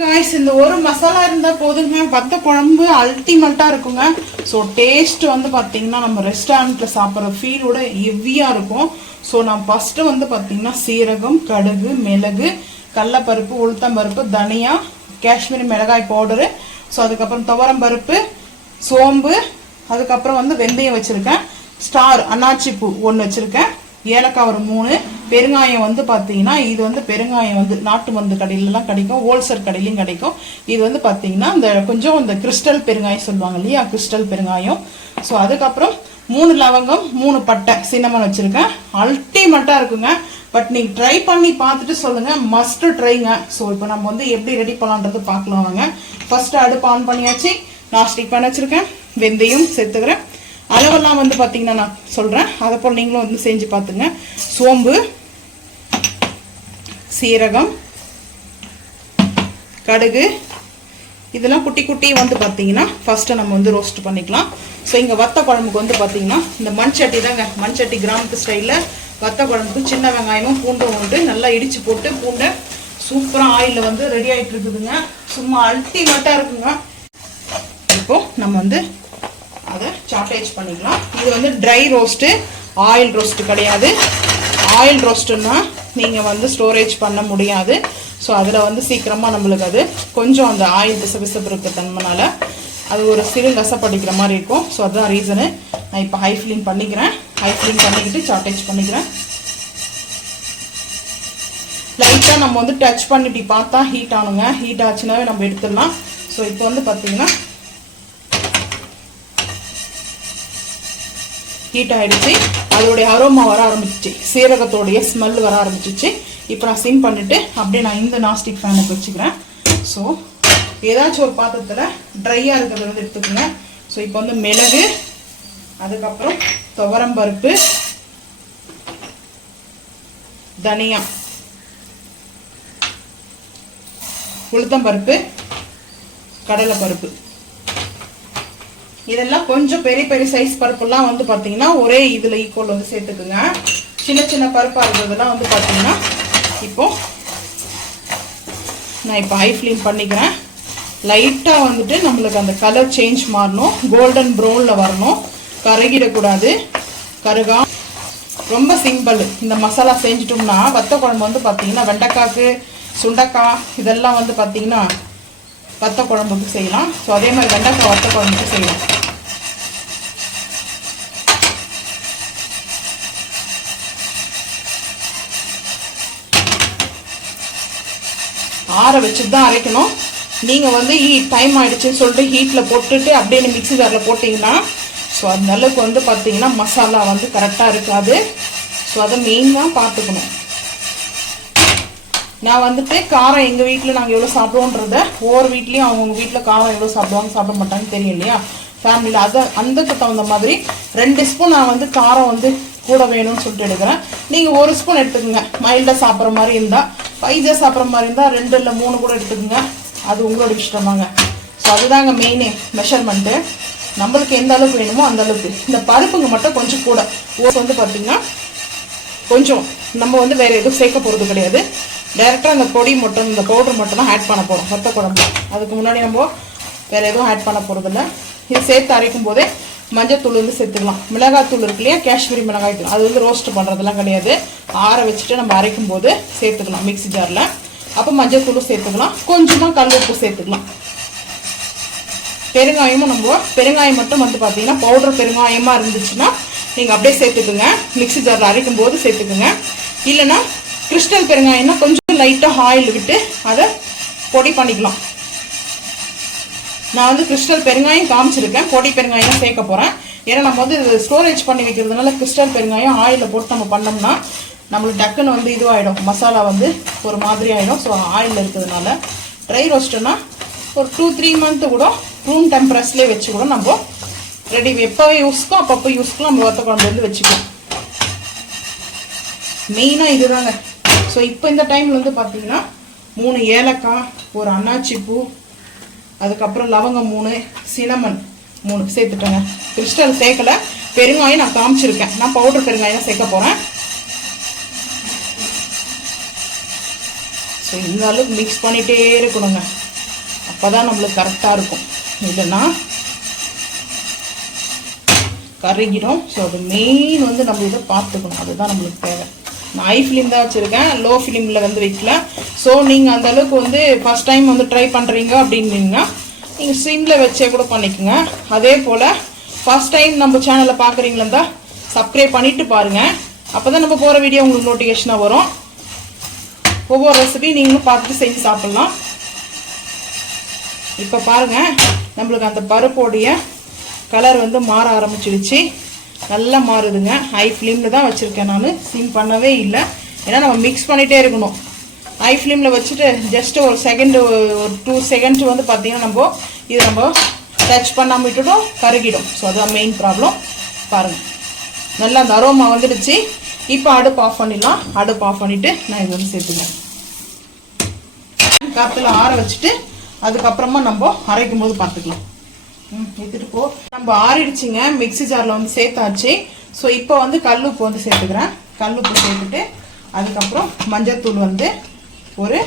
Guys இந்த ஒரு மசாலா இருந்தால் போதுங்க. வத்த குழம்பு அல்டிமேட்டாக இருக்குங்க. ஸோ டேஸ்ட் வந்து பார்த்தீங்கன்னா நம்ம ரெஸ்டாரண்ட்டில் சாப்பிட்ற ஃபீலோட ஹெவியாக இருக்கும். ஸோ நான் ஃபஸ்ட்டு வந்து பார்த்தீங்கன்னா சீரகம் கடுகு மிளகு கடலப்பருப்பு உளுத்தம்பருப்பு தனியா காஷ்மீரி மிளகாய் பவுடரு ஸோ அதுக்கப்புறம் துவரம் பருப்பு சோம்பு அதுக்கப்புறம் வந்து வெந்தயம் வச்சுருக்கேன். ஸ்டார் அன்னாச்சி பூ ஒன்று வச்சுருக்கேன். ஏலக்காய் ஒரு மூணு பெருங்காயம் வந்து பார்த்தீங்கன்னா இது வந்து பெருங்காயம் வந்து நாட்டு மருந்து கடையிலலாம் கிடைக்கும் ஹோல்சேல் கடையிலையும் கிடைக்கும். இது வந்து பார்த்தீங்கன்னா இந்த கொஞ்சம் இந்த கிறிஸ்டல் பெருங்காயம் சொல்லுவாங்க இல்லையா கிறிஸ்டல் பெருங்காயம். ஸோ அதுக்கப்புறம் மூணு லவங்கம் மூணு பட்டை சின்னமன் வச்சுருக்கேன். அல்டிமேட்டாக இருக்குங்க. பட் நீங்கள் ட்ரை பண்ணி பார்த்துட்டு சொல்லுங்கள் மஸ்ட்டு ட்ரைங்க ஸோ இப்போ நம்ம வந்து எப்படி ரெடி பண்ணலான்றது பார்க்கலாம் வாங்க. ஃபஸ்ட்டு அடுப்பு ஆன் பண்ணியாச்சு. நான் ஸ்டிக் பண்ண வச்சுருக்கேன். வெந்தயம் சேர்த்துக்கிறேன். அளவெல்லாம் வந்து பார்த்தீங்கன்னா நான் சொல்கிறேன் அதை போல் நீங்களும் வந்து செஞ்சு பார்த்துங்க சோம்பு சீரகம் கடுகு. இதெல்லாம் குட்டி குட்டி வந்து பார்த்தீங்கன்னா ஃபஸ்ட்டு நம்ம வந்து ரோஸ்ட் பண்ணிக்கலாம். ஸோ இங்கே வத்த குழம்புக்கு வந்து பார்த்தீங்கன்னா இந்த மண் சட்டி தாங்க. மண் சட்டி கிராமத்து ஸ்டைலில் வத்த குழம்புக்கு சின்ன வெங்காயமும் பூண்டும் வந்து நல்லா இடித்து போட்டு பூண்டை சூப்பராக ஆயிலில் வந்து ரெடி ஆகிட்டு இருக்குதுங்க. சும்மா அல்டிமேட்டாக இருக்குங்க. இப்போது நம்ம வந்து அதை சாட்டேஜ் பண்ணிக்கலாம். இது வந்து ட்ரை ரோஸ்ட்டு ஆயில் ரோஸ்ட்டு கிடையாது. ஆயில் ரோஸ்ட்டுன்னா நீங்கள் வந்து ஸ்டோரேஜ் பண்ண முடியாது. ஸோ அதில் வந்து சீக்கிரமாக நம்மளுக்கு அது கொஞ்சம் அந்த ஆயில் பிச பிசப்பு இருக்க தன்மைனால அது ஒரு சிறு கசப்படிக்கிற மாதிரி இருக்கும். ஸோ அதுதான் ரீசனு நான் இப்போ ஹை ஃபிலிங் பண்ணிக்கிறேன். ஹை ஃபிலிங் பண்ணிக்கிட்டு சாட்டேஜ் பண்ணிக்கிறேன். லைட்டாக நம்ம வந்து டச் பண்ணி இப்படி பார்த்தா ஹீட் ஆனுங்க. ஹீட் ஆச்சுனாவே நம்ம எடுத்துடலாம். ஸோ இப்போ வந்து பார்த்தீங்கன்னா ஹீட் ஆகிடுச்சு அதோடைய அரோமா வர ஆரம்பிச்சிச்சு. சீரகத்தோடைய ஸ்மெல் வர ஆரம்பிச்சிச்சு. இப்போ நான் சிம் பண்ணிவிட்டு அப்படியே நான் இந்த நாஸ்டிக் ஃபேனுக்கு வச்சுக்கிறேன். ஸோ ஏதாச்சும் ஒரு பாத்திரத்தில் ட்ரையாக இருக்கிறத வந்து எடுத்துக்கோங்க. ஸோ இப்போ வந்து மிளகு அதுக்கப்புறம் துவரம் பருப்பு தனியா உளுத்தம்பருப்பு கடலைப்பருப்பு இதெல்லாம் கொஞ்சம் பெரிய பெரிய சைஸ் பருப்புலாம் வந்து பார்த்தீங்கன்னா ஒரே இதில் ஈக்குவல் வந்து சேர்த்துக்குங்க. சின்ன சின்ன பருப்பாக இருக்கிறதெல்லாம் வந்து பார்த்தீங்கன்னா இப்போ நான் இப்போ ஹை ஃப்ளேம் பண்ணிக்கிறேன். லைட்டாக வந்துட்டு நம்மளுக்கு அந்த கலர் சேஞ்ச் மாறணும். கோல்டன் ப்ரௌனில் வரணும். கருகிடக்கூடாது. கருகா ரொம்ப சிம்பிள் இந்த மசாலா செஞ்சிட்டோம்னா வத்த குழம்பு வந்து பார்த்தீங்கன்னா வெண்டைக்காக்கு சுண்டைக்காய் இதெல்லாம் வந்து பார்த்தீங்கன்னா வத்த குழம்புக்கு செய்யலாம். ஸோ அதே மாதிரி வெண்டைக்காய் வத்த குழம்புக்கு செய்யலாம். ஆற வச்சுட்டு தான் அரைக்கணும். நீங்கள் வந்து டைம் ஆகிடுச்சின்னு சொல்லிட்டு ஹீட்டில் போட்டுட்டு அப்படியே மிக்ஸி ஜாரில் போட்டிங்கன்னா ஸோ அந்த அளவுக்கு வந்து பார்த்தீங்கன்னா மசாலா வந்து கரெக்டாக இருக்காது. ஸோ அதை மெயினாக பார்த்துக்கணும் நான் வந்துட்டு காரம் எங்கள் வீட்டில் நாங்கள் எவ்வளோ சாப்பிடுவோன்றத ஒவ்வொரு வீட்லேயும் அவங்கவுங்க வீட்டில் காரம் எவ்வளோ சாப்பிடுவாங்க சாப்பிட மாட்டாங்கன்னு தெரியும் இல்லையா? ஃபேமிலியில் அதை அந்தக்கு தகுந்த மாதிரி ரெண்டு ஸ்பூன் நான் வந்து காரம் வந்து கூட வேணும்னு சொல்லிட்டு எடுக்கிறேன். நீங்கள் ஒரு ஸ்பூன் எடுத்துக்கோங்க. மைல்டாக சாப்பிட்ற மாதிரி இருந்தால் பைஜா சாப்பிட்ற மாதிரி இருந்தால் ரெண்டு இல்லை மூணு கூட எடுத்துக்கோங்க. அது உங்களோட இஷ்டமாங்க ஸோ அதுதாங்க மெயின் மெஷர்மெண்ட்டு நம்மளுக்கு எந்த அளவுக்கு வேணுமோ அந்த அளவுக்கு. இந்த பருப்புங்க மட்டும் கொஞ்சம் கூட. ஓஸ் வந்து பார்த்தீங்கன்னா கொஞ்சம். நம்ம வந்து வேறு எதுவும் சேர்க்க போகிறது கிடையாது. டைரெக்டாக அந்த பொடி மட்டும் இந்த பவுடர் மட்டும் தான் ஆட் பண்ண போகிறோம் வத்த குழம்பு அதுக்கு முன்னாடி நம்ம வேறு எதுவும் ஆட் பண்ண போகிறதில்ல இது சேர்த்து அரைக்கும் போதே மஞ்சத்தூள் வந்து சேர்த்துக்கலாம். மிளகாத்தூள் இருக்கு இல்லையா? காஷ்மீரி மிளகாய் தூள். அது வந்து ரோஸ்ட் பண்ணுறதெல்லாம் கிடையாது. ஆற வச்சுட்டு நம்ம அரைக்கும் போது சேர்த்துக்கலாம் மிக்ஸி ஜாரில் அப்போ மஞ்சத்தூளும் சேர்த்துக்கலாம். கொஞ்சமாக கல் உப்பு சேர்த்துக்கலாம். பெருங்காயமும் நம்ம பெருங்காயம் மட்டும் வந்து பார்த்தீங்கன்னா பவுடர் பெருங்காயமாக இருந்துச்சுன்னா நீங்கள் அப்படியே சேர்த்துக்குங்க. மிக்ஸி ஜாரில் அரைக்கும் போது சேர்த்துக்குங்க. இல்லைன்னா கிறிஸ்டல் பெருங்காயம்னா கொஞ்சம் லைட்டாக ஆயில் விட்டு அதை பொடி பண்ணிக்கலாம். நான் வந்து கிறிஸ்டல் பெருங்காயம் காமிச்சிருக்கேன். பொடி பெருங்காயம் தான் சேர்க்க போகிறேன் ஏன்னா நம்ம வந்து ஸ்டோரேஜ் பண்ணி வைக்கிறதுனால கிறிஸ்டல் பெருங்காயம் ஆயிலில் போட்டு நம்ம பண்ணோம்னா நம்மளுக்கு டக்குன்னு வந்து இதுவாகிடும் மசாலா வந்து ஒரு மாதிரி ஆகிடும் ஸோ ஆயிலில் இருக்கிறதுனால ட்ரை ரோஸ்ட்டுனா ஒரு டூ த்ரீ மந்த்து கூட ரூம் டெம்பரஸ்லேயே வச்சு கூட நம்ம ரெடி எப்போ யூஸ்க்கோ அப்பப்போ யூஸ்க்கோ நம்ம வத்த குழம்பு வந்து வச்சுக்கலாம். மெயினாக இதுதாங்க. ஸோ இப்போ இந்த டைமில் வந்து பார்த்தீங்கன்னா மூணு ஏலக்காய் ஒரு அன்னாச்சி பூ அதுக்கப்புறம் லவங்கம் மூணு சினமன் மூணு சேர்த்துட்டேங்க கிறிஸ்டல் சேர்க்கல பெருங்காயம் நான் காமிச்சிருக்கேன். நான் பவுடர் பெருங்காயம் சேர்க்க போகிறேன் ஸோ இந்த அளவுக்கு மிக்ஸ் பண்ணிகிட்டே இருக்கணுங்க. அப்போ தான் நம்மளுக்கு கரெக்டாக இருக்கும். இல்லைன்னா கருகிடும். ஸோ அது மெயின் வந்து நம்ம இதை பார்த்துக்கணும். அதுதான் நம்மளுக்கு தேவை. நான் ஹை ஃபிலிம் தான் வச்சுருக்கேன் லோ ஃபிலிமில் வந்து வைக்கல. ஸோ நீங்கள் அந்தளவுக்கு வந்து ஃபஸ்ட் டைம் வந்து ட்ரை பண்ணுறீங்க அப்படின்னீங்கன்னா நீங்கள் சிம்மில் வச்சே கூட பண்ணிக்கோங்க. அதே போல் ஃபஸ்ட் டைம் நம்ம சேனலை பார்க்குறீங்களா சப்ஸ்கிரைப் பண்ணிட்டு பாருங்கள் அப்போ தான் நம்ம போகிற வீடியோ உங்களுக்கு நோட்டிஃபிகேஷனாக வரும். ஒவ்வொரு ரெசிபி நீங்களும் பார்த்துட்டு செஞ்சு சாப்பிட்லாம். இப்போ பாருங்கள் நம்மளுக்கு அந்த பருப்போடைய கலர் வந்து மாற ஆரம்பிச்சிடுச்சு. நல்லா மாறுதுங்க. ஹை ஃப்ளேமில் தான் வச்சுருக்கேன் நான். சிம் பண்ணவே இல்லை. ஏன்னா நம்ம மிக்ஸ் பண்ணிகிட்டே இருக்கணும். ஹை ஃப்ளேமில் வச்சுட்டு ஜஸ்ட்டு ஒரு செகண்ட் ஒரு டூ செகண்ட் வந்து பார்த்தீங்கன்னா நம்ம இது நம்ம டச் பண்ணாமல் விட்டுட்டோம் கருகிடும். ஸோ அதுதான் மெயின் ப்ராப்ளம் பாருங்கள் நல்லா அந்த அரோமா வந்துடுச்சு. இப்போ அடுப்பு ஆஃப் பண்ணிடலாம். அடுப்பு ஆஃப் பண்ணிவிட்டு நான் இது வந்து சேர்த்துக்கிறேன். காற்றுல ஆற வச்சுட்டு அதுக்கப்புறமா நம்ம அரைக்கும் போது பார்த்துக்கலாம் எடுத்துட்டு போ. நம்ம ஆறிடுச்சுங்க. மிக்ஸி ஜாரில் வந்து சேர்த்தாச்சு. ஸோ இப்போ வந்து கல்லுப்பு வந்து சேர்த்துக்கிறேன். கல்லுப்பு சேர்த்துட்டு அதுக்கப்புறம் மஞ்சத்தூள் வந்து ஒரு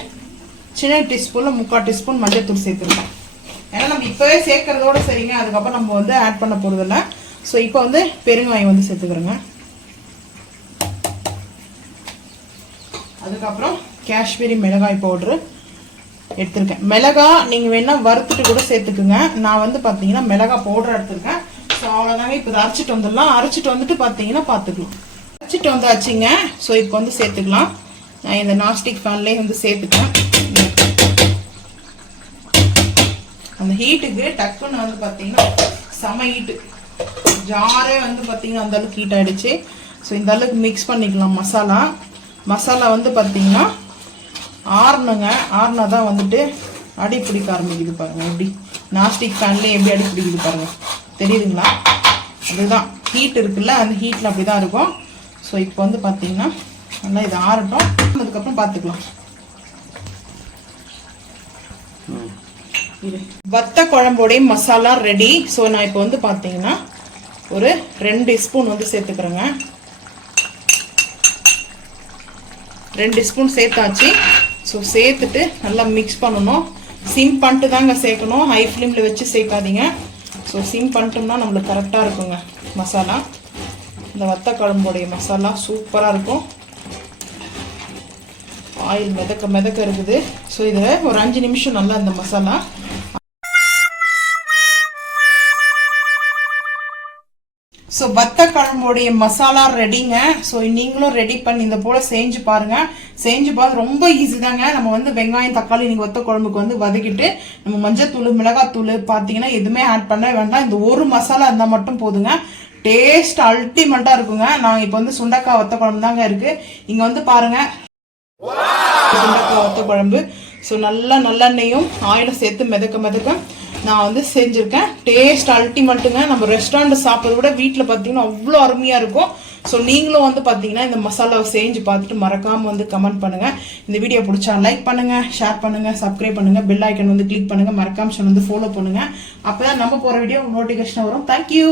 சின்ன டீஸ்பூனில் முக்கால் டீஸ்பூன் மஞ்சத்தூள் சேர்த்துருக்கேன் ஏன்னா நம்ம இப்போவே சேர்க்கறதோட சரிங்க. அதுக்கப்புறம் நம்ம வந்து ஆட் பண்ண போகிறதில்ல ஸோ இப்போ வந்து பெருங்காயம் வந்து சேர்த்துக்கிறோங்க. அதுக்கப்புறம் காஷ்மீரி மிளகாய் பவுட்ரு எடுத்திருக்கேன். மிளகா நீங்கள் வேணால் வறுத்துட்டு கூட சேர்த்துக்குங்க. நான் வந்து பார்த்தீங்கன்னா மிளகா பவுடர் எடுத்திருக்கேன். ஸோ அவ்வளோதாங்க இப்போ அரைச்சிட்டு வந்துடலாம். அரைச்சிட்டு வந்துட்டு பார்த்தீங்கன்னா பார்த்துக்கலாம் அரைச்சிட்டு வந்தாச்சுங்க. ஸோ இப்போ வந்து சேர்த்துக்கலாம். நான் இந்த நாஸ்டிக் ஃபேன்லேயே வந்து சேர்த்துக்கிறேன். அந்த ஹீட்டுக்கு டக்குன்னு வந்து பார்த்தீங்கன்னா செம ஹீட்டு ஜாரே வந்து பார்த்தீங்கன்னா அந்த அளவுக்கு ஹீட் ஆகிடுச்சு ஸோ இந்த அளவுக்கு மிக்ஸ் பண்ணிக்கலாம் மசாலா. மசாலா வந்து பார்த்தீங்கன்னா ஆறணுங்க ஆறுனா தான் வந்துட்டு அடி பிடிக்க ஆரம்பிக்குது பாருங்க. எப்படி? நாஸ்டிக் ஃபேன்லேயே எப்படி அடி பிடிக்குது பாருங்க. தெரியுதுங்களா? அதுதான். ஹீட் இருக்குல்ல அந்த ஹீட்டில் அப்படி தான் இருக்கும். ஸோ இப்போ வந்து பார்த்தீங்கன்னா நல்லா இது ஆறட்டும். அதுக்கப்புறம் பார்த்துக்கலாம் இது. வத்த குழம்போடைய மசாலா ரெடி ஸோ நான் இப்போ வந்து பார்த்தீங்கன்னா ஒரு ரெண்டு ஸ்பூன் வந்து சேர்த்துக்கிறேங்க. ரெண்டு ஸ்பூன் சேர்த்தாச்சு. ஸோ சேர்த்துட்டு நல்லா மிக்ஸ் பண்ணணும். சிம் பண்ணிட்டு தாங்க சேர்க்கணும். ஹை ஃப்ளேமில் வச்சு சேர்க்காதீங்க. ஸோ சிம் பண்ணிட்டோம்னா நம்மளுக்கு கரெக்டாக இருக்குங்க மசாலா. இந்த வத்த குழம்புடைய மசாலா சூப்பராக இருக்கும். ஆயில் மிதக்க மிதக்க இருக்குது. ஸோ இதில் ஒரு அஞ்சு நிமிஷம் நல்லா இந்த மசாலா ஸோ வத்த குழம்புடைய மசாலா ரெடிங்க ஸோ நீங்களும் ரெடி பண்ணி இந்த போல் செஞ்சு பாருங்கள் செஞ்சு பாருங்க ரொம்ப ஈஸி தாங்க. நம்ம வந்து வெங்காயம் தக்காளி நீங்கள் ஒத்த குழம்புக்கு வந்து வதக்கிட்டு நம்ம மஞ்சத்தூள் மிளகாத்தூள் பார்த்தீங்கன்னா எதுவுமே ஆட் பண்ண வேண்டாம். இந்த ஒரு மசாலா இருந்தால் மட்டும் போதுங்க. டேஸ்ட் அல்டிமேட்டாக இருக்குங்க. நான் இப்போ வந்து சுண்டக்காய் ஒத்த குழம்பு தாங்க இருக்கு. இங்கே வந்து பாருங்க. சுண்டக்காய் ஒத்த குழம்பு. ஸோ நல்லா நல்லெண்ணெயும் ஆயிலும் சேர்த்து மிதக்க மிதக்க நான் வந்து செஞ்சுருக்கேன். டேஸ்ட் அல்டிமேட்டுங்க நம்ம ரெஸ்டாரண்ட்டில் சாப்பிட்றத விட வீட்டில் பார்த்தீங்கன்னா அவ்வளோ அருமையாக இருக்கும். ஸோ நீங்களும் வந்து பார்த்தீங்கன்னா இந்த மசாலாவை செஞ்சு பார்த்துட்டு மறக்காமல் வந்து கமெண்ட் பண்ணுங்கள் இந்த வீடியோ பிடிச்சா லைக் பண்ணுங்கள் ஷேர் பண்ணுங்கள் சப்ஸ்கிரைப் பண்ணுங்கள் பெல் ஐக்கன் வந்து கிளிக் பண்ணுங்கள் மறக்காமல் சேனல் வந்து ஃபாலோ பண்ணுங்கள் அப்போ தான் நம்ம போகிற வீடியோ நோட்டிஃபிகேஷன் வரும். தேங்க்யூ